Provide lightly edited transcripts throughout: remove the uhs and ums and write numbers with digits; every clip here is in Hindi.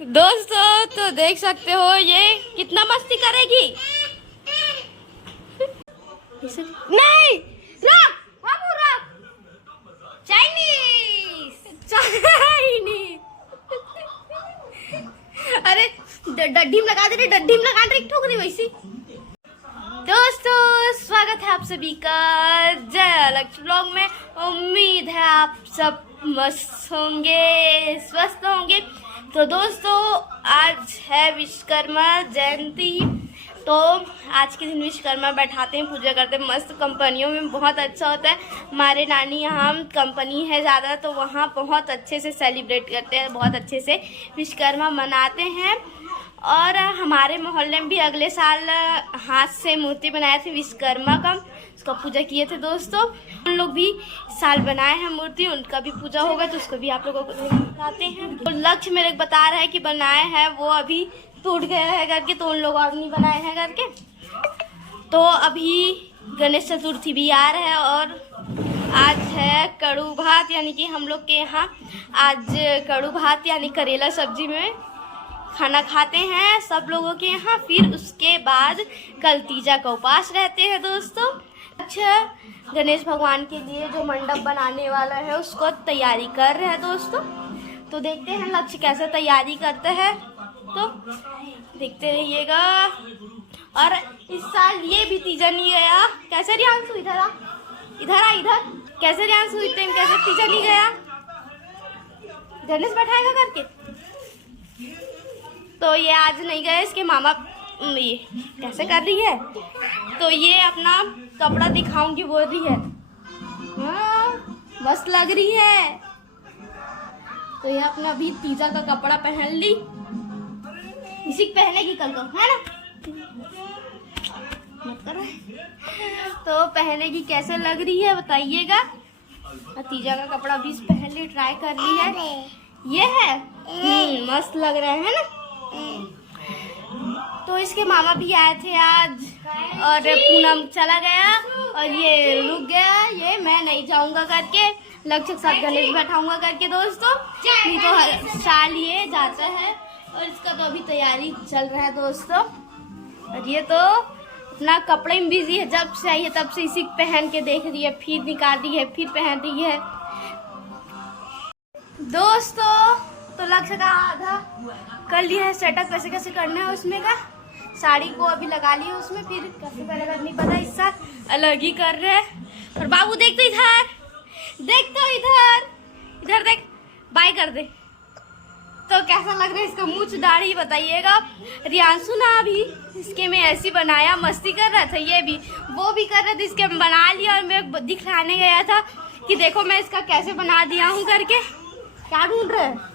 दोस्तों तो देख सकते हो ये कितना मस्ती करेगी। नहीं रख बाबू रख। Chinese Chinese. अरे डड्डी में लगा दे रही, डड्डी में लगा रही, ठोक रही वैसी। दोस्तों स्वागत है आप सभी का जय लक्ष्य ब्लॉग में। उम्मीद है आप सब मस्त होंगे, स्वस्थ होंगे। तो दोस्तों आज है विश्वकर्मा जयंती। तो आज के दिन विश्वकर्मा बैठाते हैं, पूजा करते हैं। मस्त कंपनियों में बहुत अच्छा होता है। हमारे नानी यहाँ कंपनी है ज़्यादा, तो वहाँ बहुत अच्छे से सेलिब्रेट करते हैं, बहुत अच्छे से विश्वकर्मा मनाते हैं। और हमारे मोहल्ले में भी अगले साल हाथ से मूर्ति बनाए थे विश्वकर्मा का, उसका पूजा किए थे दोस्तों। उन लोग भी साल बनाए हैं मूर्ति, उनका भी पूजा होगा, तो उसको भी आप लोगों को बताते हैं। तो लक्ष्य मेरे को बता रहा है कि बनाए हैं, वो अभी टूट गया है करके, तो उन लोग और नहीं बनाए हैं करके। तो अभी गणेश चतुर्थी भी आ रहा है और आज है कड़ू भात, यानी कि हम लोग के यहाँ आज कड़ू भात यानी करेला सब्जी में खाना खाते हैं सब लोगों के यहाँ। फिर उसके बाद कल तीजा का उपवास रहते हैं दोस्तों। अच्छा गणेश भगवान के लिए जो मंडप बनाने वाला है उसको तैयारी कर रहे हैं दोस्तों। तो देखते हैं लक्ष्य कैसे तैयारी करते हैं, तो देखते रहिएगा। और इस साल ये भी तीजा नहीं गया। कैसे रियांशु इधर आ, इधर आ, इधर। कैसे रियांशु इतने कैसे तीजा नहीं गया, गणेश बैठाएगा करके। तो ये आज नहीं गए, इसके मामा ये कैसे कर रही है। तो ये अपना कपड़ा दिखाऊंगी बोल रही है। हाँ मस्त लग रही है। तो ये अपना अभी तीजा का कपड़ा पहन ली, इसी पहनेगी कल को, है ना। मत करो। तो पहनेगी, कैसे लग रही है बताइएगा। तीजा का कपड़ा भी पहन ली, ट्राई कर ली है। ये है मस्त लग रहा है ना। तो इसके मामा भी आए थे आज और पूनम चला गया और ये रुक गया। ये मैं नहीं जाऊंगा करके, लक्ष्य के साथ गणेश बैठाऊंगा करके दोस्तों। नहीं तो हर साल ये जाता है और इसका तो अभी तैयारी चल रहा है दोस्तों। और ये तो अपना कपड़े में बिजी है, जब से आई है तब से इसी पहन के देख रही है, फिर निकाल रही है, फिर पहन रही है दोस्तों। तो लक्ष्य का आधा कर लिया है सेटअप, कैसे कैसे करना है उसमें का। साड़ी को अभी लगा ली है उसमें, फिर कैसे करेगा नहीं पता, इस साल अलग ही कर रहे हैं। और बाबू देख तो इधर, देख तो इधर, इधर देख, बाय कर दे। तो कैसा लग रहा है इसका मूछ दाढ़ी बताइएगा। रियांशु ना अभी इसके में ऐसी बनाया, मस्ती कर रहा था, ये भी वो भी कर रहे थे, इसके बना लिया। और मैं दिखलाने गया था कि देखो मैं इसका कैसे बना दिया हूँ करके। क्या ढूंढ रहे हैं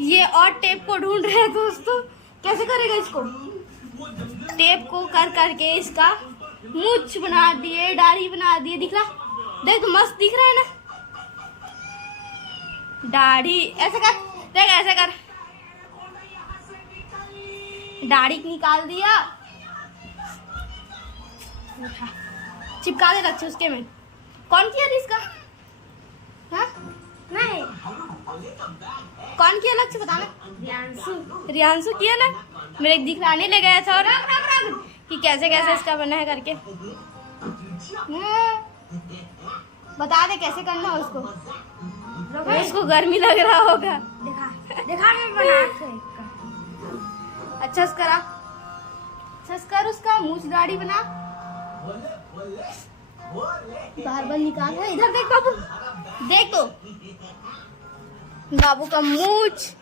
ये, और टेप को ढूंढ रहे हैं दोस्तों। कैसे करेगा इसको, टेप को कर करके इसका मूछ बना दिए, दाढ़ी बना दिए। दिख रहा, देख तो मस्त दिख रहा है ना दाढ़ी। ऐसे कर, देख ऐसे कर, दाढ़ी निकाल दिया, चिपका दे रखे उसके में। कौन किया इसका, हाँ नहीं कौन किया लक्ष्य बताना। रियांशु, रियांशु किया ना, मेरे दिखलाने ले गया था और कि कैसे कैसे इसका बना है करके। बता दे कैसे करना है उसको, उसको गर्मी लग रहा होगा। देखा मैं बना अच्छा से करा, अच्छा से कर, उसका मूछ दाढ़ी बना, बार बार निकाल। इधर देख बाबू, देख तो बाबू का मूछ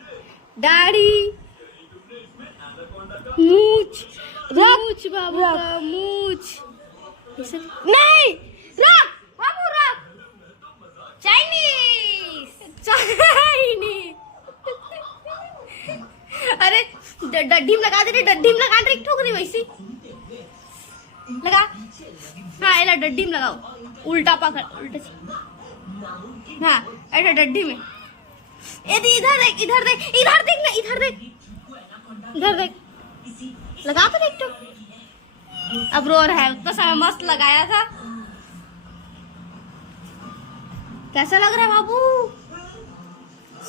दाढ़ी, मूछ मूछ बाबू का मूछ। नहीं रख बाबू रख। Chinese Chinese. अरे डड्डी में लगा दे रही, डड्डी में लगा रही, ठोक रही वैसी। लगा, हाँ ऐसा डड्डी में लगाओ, उल्टा पकड़, उल्टा। हाँ ऐसा डड्डी में। इधर देख, इधर देख, इधर देख ना, इधर देख, इधर देख, लगा तो देख। तो अब रो रहा है, उतना समय मस्त लगाया था। कैसा लग रहा है बाबू,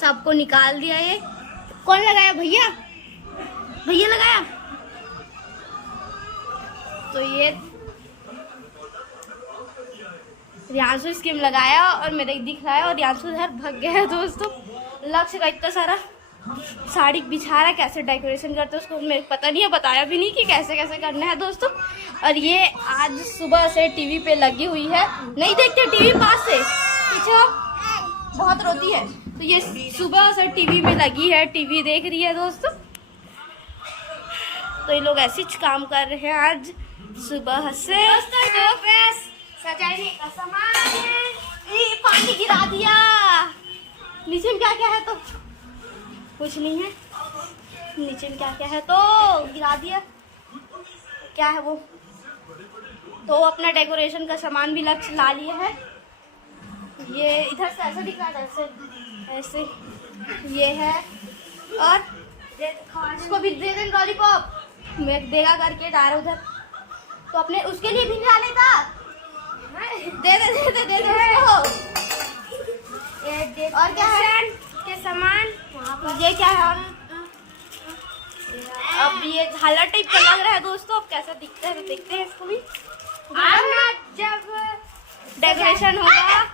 सबको निकाल दिया ये। कौन लगाया? भैया, भैया लगाया। तो ये रियांशु स्कीम लगाया और मेरे दिख रहा है और रियांशु उधर भाग गया है दोस्तों। लक्ष्य का इतना सारा साड़ी बिछा रहा है, कैसे डेकोरेशन करते हैं उसको मेरे पता नहीं है, बताया भी नहीं कि कैसे कैसे करना है दोस्तों। और ये आज सुबह से टीवी पे लगी हुई है, नहीं देखते टीवी पास से, पीछे बहुत रोती है। तो ये सुबह से टीवी में लगी है, टीवी देख रही है दोस्तों। तो ये लोग ऐसे काम कर रहे हैं आज सुबह से। सजाने का सामान है, पानी गिरा दिया नीचे में। क्या क्या है? तो कुछ नहीं है नीचे में, क्या क्या है तो गिरा दिया। क्या है वो? तो अपना डेकोरेशन का सामान भी लक्ष्य ला लिए है। ये इधर से ऐसे दिख रहा है, ऐसे ऐसे ये है। और इसको भी दे दें लॉलीपॉप, मैं देगा करके डाल उधर। तो अपने उसके लिए भी निकाल लेता, दे दे दे दे दे दे उसको। और क्या है के सामान? ये क्या है? अब ये झालर टाइप का लग रहा है दोस्तों, अब कैसा दिखता है तो देखते हैं इसको भी। जब डेकोरेशन होगा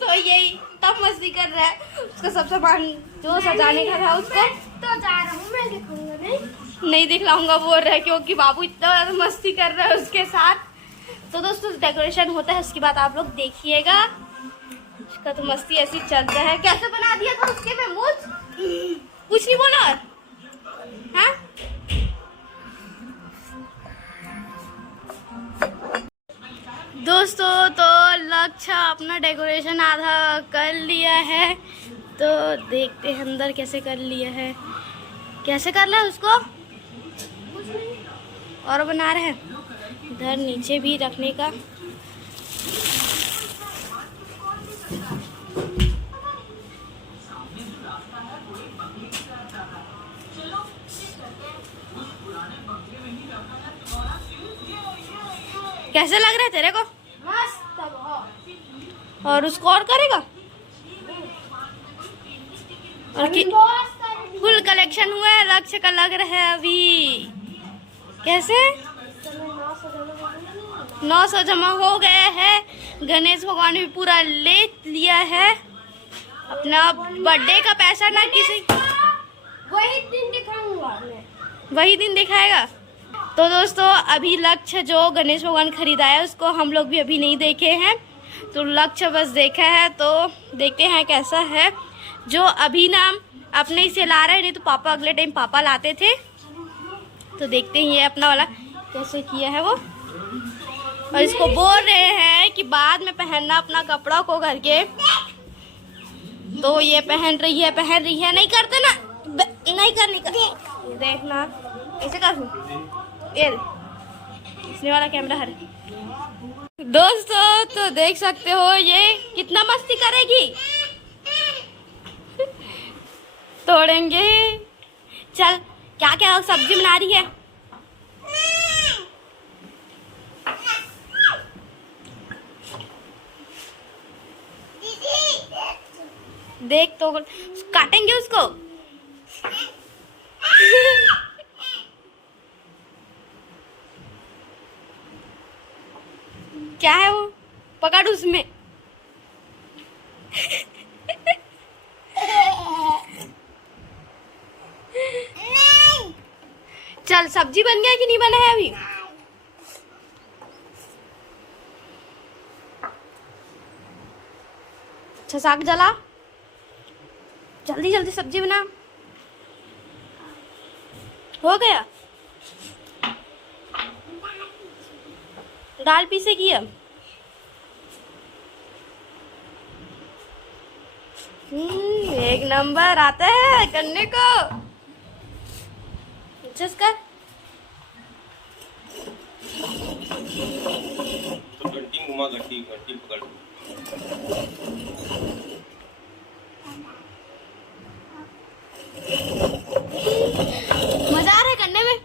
तो यही तब मस्ती कर रहा है, उसका सब सामान जो सजाने का था उसको। तो जा रहा हूँ मैं, दिखाऊंगा नहीं दिखलाऊंगा बोल रहा है, क्योंकि बाबू इतना मस्ती कर रहा है उसके साथ। तो दोस्तों डेकोरेशन होता है उसके बाद आप लोग देखिएगा। उसका तो मस्ती ऐसी चलता है। कैसे बना दिया था उसके में मुझ कुछ नहीं बोला। हाँ दोस्तों, तो लक्ष्य अपना डेकोरेशन आधा कर लिया है, तो देखते हैं अंदर कैसे कर लिया है। कैसे कर रहा है उसको और बना रहे हैं। इधर नीचे भी रखने का कैसे लग रहा है तेरे को? मस्त। और उसको और करेगा। और फुल कलेक्शन हुआ है लक्ष्य का लग रहा है अभी। कैसे 900 जमा हो गए हैं। गणेश भगवान भी पूरा ले लिया है अपना बर्थडे का पैसा। ना किसी वही दिन दिखाऊंगा मैं, वही दिन दिखाएगा। तो दोस्तों अभी लक्ष्य जो गणेश भगवान खरीदा है उसको हम लोग भी अभी नहीं देखे हैं, तो लक्ष्य बस देखा है। तो देखते हैं कैसा है। जो अभी ना अपने से ला रहे हैं, नहीं तो पापा अगले टाइम पापा लाते थे। तो देखते हैं ये अपना वाला कैसे किया है वो। और इसको बोल रहे हैं कि बाद में पहनना अपना कपड़ा को करके। तो ये पहन रही है। नहीं करते ना, नहीं करने का। ये देखना ऐसे कर, ये इसने वाला कैमरा है दोस्तों। तो देख सकते हो ये कितना मस्ती करेगी। तोड़ेंगे। चल क्या क्या सब्जी बना रही है? देख तो काटेंगे उसको। क्या है वो? पकड़ उसमें। चल सब्जी बन गया कि नहीं बना है अभी? अच्छा साग जला, जल्दी जल्दी सब्जी बना। हो गया। दाल पीसे की अब। एक नंबर आता है करने को। कर तो घंटी घुमा, घंटी पकड़। मजा आ रहा है करने में।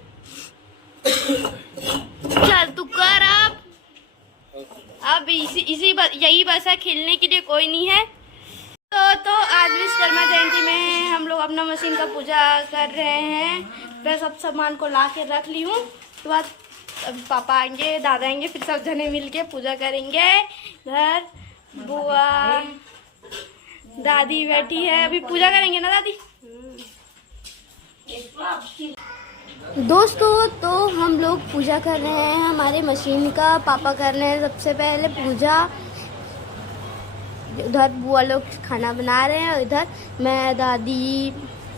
चल तू कर अब यही बस है, खेलने के लिए कोई नहीं है। तो आज विश्वकर्मा जयंती में हम लोग लोग अपना मशीन का पूजा कर रहे हैं। मैं सब सामान को ला के रख ली हूँ। उसके बाद अभी पापा आएंगे, दादा आएंगे, फिर सब जने मिल के पूजा करेंगे। इधर बुआ दादी बैठी है, अभी पूजा करेंगे ना दादी। दोस्तों तो हम लोग पूजा कर रहे हैं हमारे मशीन का। पापा कर रहे हैं सबसे पहले पूजा। उधर बुआ लोग खाना बना रहे हैं और इधर मैं दादी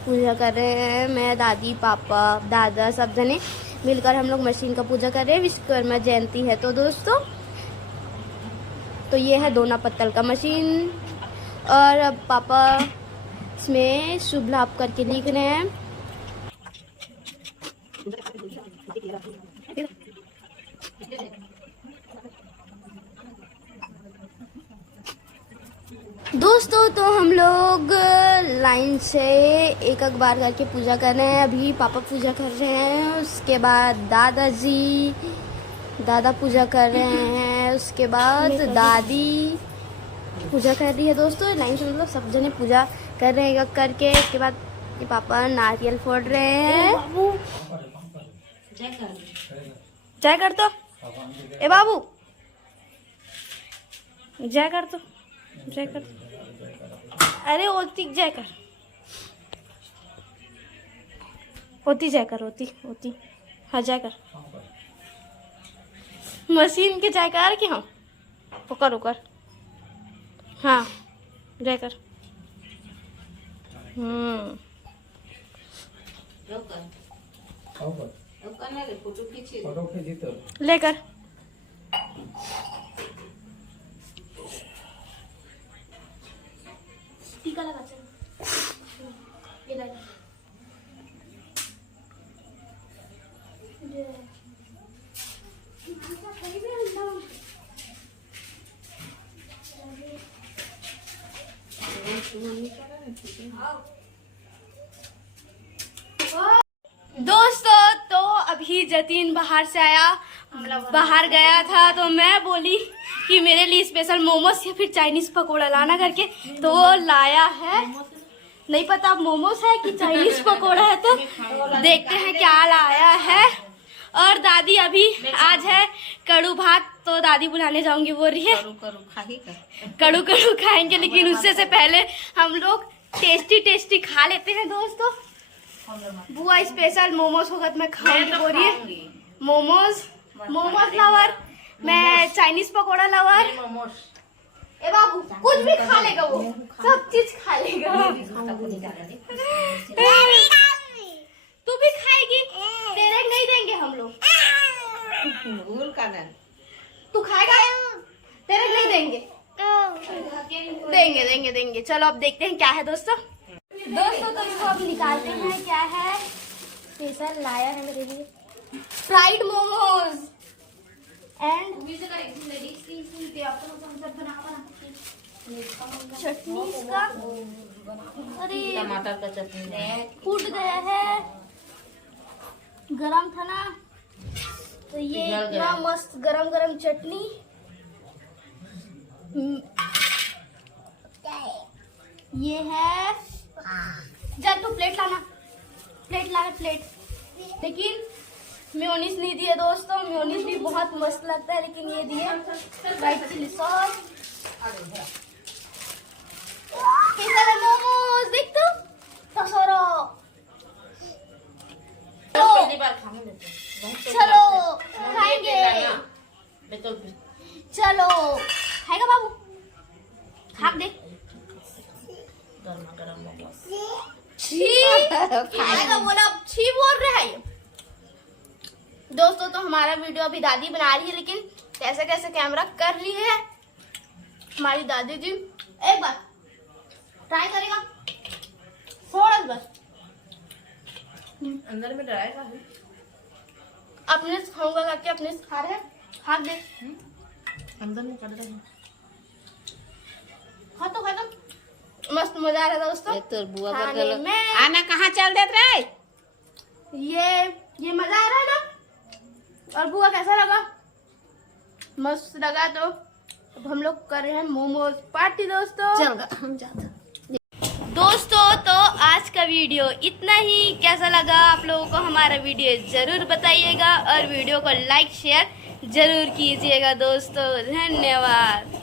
पूजा कर रहे हैं। मैं दादी पापा दादा सब जने मिलकर हम लोग मशीन का पूजा कर रहे हैं। विश्वकर्मा जयंती है तो दोस्तों, तो ये है दोना पत्तल का मशीन। और अब पापा इसमें शुभ लाभ करके लिख रहे हैं। दोस्तों तो हम लोग लाइन से एक एक बार करके पूजा कर रहे हैं। अभी पापा पूजा कर रहे हैं, उसके बाद दादा पूजा कर रहे हैं, उसके बाद दादी पूजा कर रही है। दोस्तों लाइन से मतलब सब जने पूजा कर रहे हैं एक करके। उसके बाद ये पापा नारियल फोड़ रहे हैं। जय कर तो ए बाबू, जय कर तो, जय कर। अरे ओती जय कर, ओती जय कर, ओती हाँ जय कर। मशीन के जय कर के हाँ उकर उकर हाँ जय कर। लेकर टीका लगा ये लगा। दोस्तों तो अभी जतीन बाहर से आया, बाहर गया था तो मैं बोली कि मेरे लिए स्पेशल मोमोज या फिर चाइनीज पकोड़ा लाना करके, तो वो लाया है। नहीं पता मोमोज है कि चाइनीज पकोड़ा है, तो देखते हैं क्या लाया है। और दादी अभी आज है कड़ू भात, तो दादी बुलाने जाऊंगी बोल रही है। कड़ू कड़ू खाएंगे, लेकिन उससे से पहले हम लोग टेस्टी खा लेते हैं। दोस्तों बुआ स्पेशल मोमोज होगा तो मैं खाऊंगी बोल रही है। मोमोज लवर, मैं चाइनीज पकोड़ा लवर। ए बाबू कुछ भी खा लेगा, वो सब चीज खा लेगा। तू भी खाएगी, तेरे नहीं देंगे हम लोग। तू खाएगा, तेरे नहीं देंगे। देंगे। चलो अब देखते हैं क्या है दोस्तों। तो इसको अब निकालते हैं क्या है। स्पेशल लाया है मेरे लिए फ्राइड मोमोज एंड चटनी इसका। अरे टमाटर का चटनी फूट गया है, गरम था ना, तो ये इतना मस्त गरम चटनी। ये है, जब तू प्लेट लाना, प्लेट। लेकिन मेयोनीज नहीं दिए दोस्तों, मेयोनीज भी बहुत मस्त लगता है, लेकिन ये दिए व्हाइट चिली सॉस। कैसा है मोमोज, देख तो तसरो। चलो खाएंगे, चलो खाएगा बाबू, खा दे। छी खाएगा बोला, छी बोल रहा है। दोस्तों तो हमारा वीडियो अभी दादी बना रही है, लेकिन कैसे कैमरा कर रही है हमारी दादी जी। एक बार ट्राई करेगा, थोड़ा बस अंदर में डराएगा। अपने खाऊंगा करके अपने खा रहे हैं, खा दे। अंदर में चल रहा है, खा तो मस्त मजा आ रहा था दोस्तों। तो बुआ खाने में। आना कहाँ चल देते रहे। ये मजा आ रहा है ना। और बुआ कैसा लगा? मस्त लगा। तो अब हम लोग कर रहे हैं मोमोज पार्टी दोस्तों। चल हम जाते। दोस्तों तो आज का वीडियो इतना ही। कैसा लगा आप लोगों को हमारा वीडियो जरूर बताइएगा और वीडियो को लाइक शेयर जरूर कीजिएगा दोस्तों। धन्यवाद।